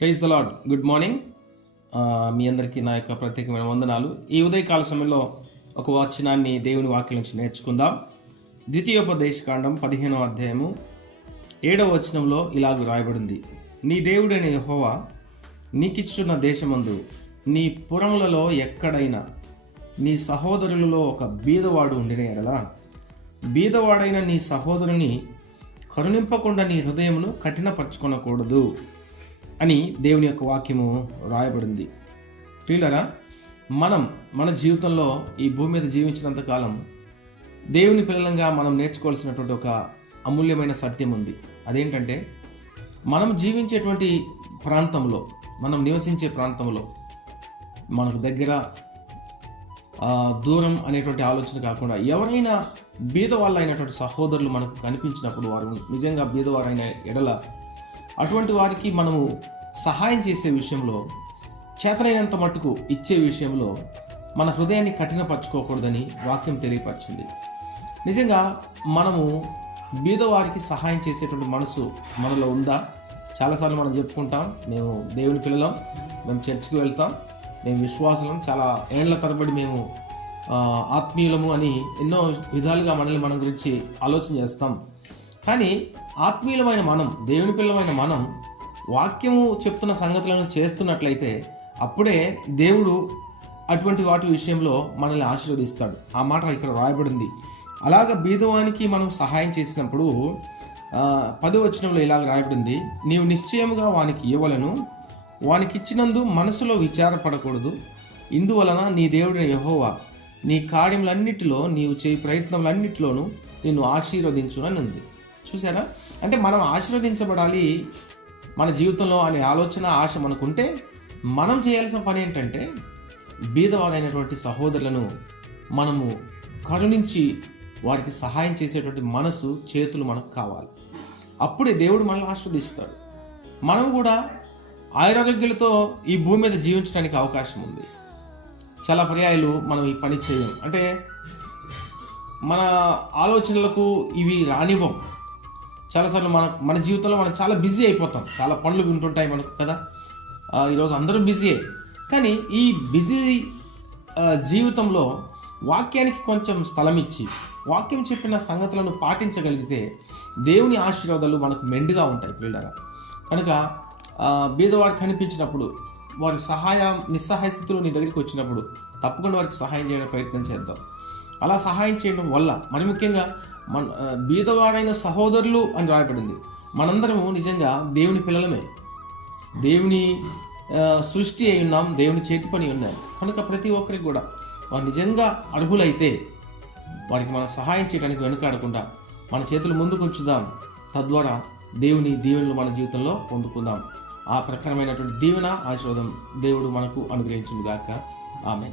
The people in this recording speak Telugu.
Praise the Lord good morning. మీ అందరికీ నా యొక్క ప్రత్యేకమైన వందనాలు. ఈ ఉదయకాల సమయంలో ఒక వచనాన్ని దేవుని వాక్యం నుంచి నేర్చుకుందాం. ద్వితీయోపదేశకాండం పదిహేనవ అధ్యాయము ఏడవ వచనంలో ఇలాగ రాయబడింది. నీ దేవుడైన యెహోవా నీకిచ్చున్న దేశమందు నీ పురములలో ఎక్కడైనా నీ సహోదరులలో ఒక బీదవాడు ఉండిన ఎడలా? బీదవాడైన నీ సహోదరుని కరుణింపకుండా నీ హృదయమును కఠినపరచుకొనకూడదు. అని దేవుని యొక్క వాక్యము రాయబడింది. ప్రియులరా మనం మన జీవితంలో ఈ భూమి మీద జీవించినంత కాలం దేవుని పిల్లలంగా మనం నేర్చుకోవాల్సినటువంటి ఒక అమూల్యమైన సత్యం ఉంది. అదేంటంటే మనం జీవించేటువంటి ప్రాంతంలో మనం నివసించే ప్రాంతంలో మనకు దగ్గర దూరం అనేటువంటి ఆలోచన కాకుండా ఎవరైనా బీదవాళ్ళు అయినటువంటి సహోదరులు మనకు కనిపించినప్పుడు వారు నిజంగా బీదవారైన ఎడల అటువంటి వారికి మనము సహాయం చేసే విషయంలో చేతనైనంత మట్టుకు ఇచ్చే విషయంలో మన హృదయాన్ని కఠినపరచుకోకూడదని వాక్యం తెలియపరిచింది. నిజంగా మనము బీదవారికి సహాయం చేసేటువంటి మనసు మనలో ఉందా? చాలాసార్లు మనం చెప్పుకుంటాం మేము దేవుని పిల్లలం మేము చర్చికి వెళ్తాం మేము విశ్వాసులం చాలా ఏళ్ళ తరబడి మేము ఆత్మీయులము అని ఎన్నో విధాలుగా మనల్ని మన గురించి ఆలోచన చేస్తాం. కానీ ఆత్మీయులమైన మనం దేవుని పిల్లమైన మనం వాక్యము చెప్తున్న సంగతులను చేస్తున్నట్లయితే అప్పుడే దేవుడు అటువంటి వాటి విషయంలో మనల్ని ఆశీర్వదిస్తాడు. ఆ మాట ఇక్కడ రాయబడింది. అలాగ బీదవానికి మనం సహాయం చేసినప్పుడు ఆ, పదో వచనంలో ఇలాగ రాయబడింది. నీవు నిశ్చయముగా వానికి ఇవ్వలను. వానికి ఇచ్చినందు మనసులో విచారపడకూడదు. ఇందువలన నీ దేవుడైన యహోవా నీ కార్యములన్నిటిలో నీవు చేయి ప్రయత్నములన్నిటిలోనూ నిన్ను ఆశీర్వదించునని ఉంది చూసారా? అంటే మనం ఆశీర్వదించబడాలి మన జీవితంలో అనే ఆలోచన ఆశ మనకుంటే మనం చేయాల్సిన పని ఏంటంటే బీదవారైనటువంటి సహోదరులను మనము కరుణించి వారికి సహాయం చేసేటువంటి మనసు చేతులు మనకు కావాలి. అప్పుడే దేవుడు మనల్ని ఆస్వాదిస్తాడు మనం కూడా ఆయురారోగ్యాలతో ఈ భూమి మీద జీవించడానికి అవకాశం ఉంది. చాలా పర్యాయాలు మనం ఈ పని చేయం అంటే మన ఆలోచనలకు ఇవి రానివ్వం. చాలాసార్లు మన మన జీవితంలో మనం చాలా బిజీ అయిపోతాం. చాలా పనులు వింటుంటాయి మనకు కదా? ఈరోజు అందరూ బిజీయే. కానీ ఈ బిజీ జీవితంలో వాక్యానికి కొంచెం స్థలం ఇచ్చి వాక్యం చెప్పిన సంగతులను పాటించగలిగితే దేవుని ఆశీర్వాదాలు మనకు మెండుగా ఉంటాయి పిల్లగా కనుక బీదవాడు కనిపించినప్పుడు వారి సహాయం నిస్సహాయ స్థితిలో నీ దగ్గరికి వచ్చినప్పుడు తప్పకుండా వారికి సహాయం చేయడానికి ప్రయత్నం చేద్దాం. అలా సహాయం చేయడం వల్ల మరి ముఖ్యంగా మన బీదవాడైన సహోదరులు అని రాయబడింది. మనందరము నిజంగా దేవుని పిల్లలమే. దేవుని సృష్టి అయి ఉన్నాం దేవుని చేతి పని ఉన్నాం కనుక ప్రతి ఒక్కరికి కూడా వారు నిజంగా అర్హులైతే వారికి మనం సహాయం చేయడానికి వెనుకాడకుండా మన చేతులు ముందుకు ఉంచుదాం. తద్వారా దేవుని దీవెనలు మన జీవితంలో పొందుకుందాం. ఆ ప్రకారమైనటువంటి దీవెన ఆశీర్వాదం దేవుడు మనకు అనుగ్రహించింది గాక ఆమె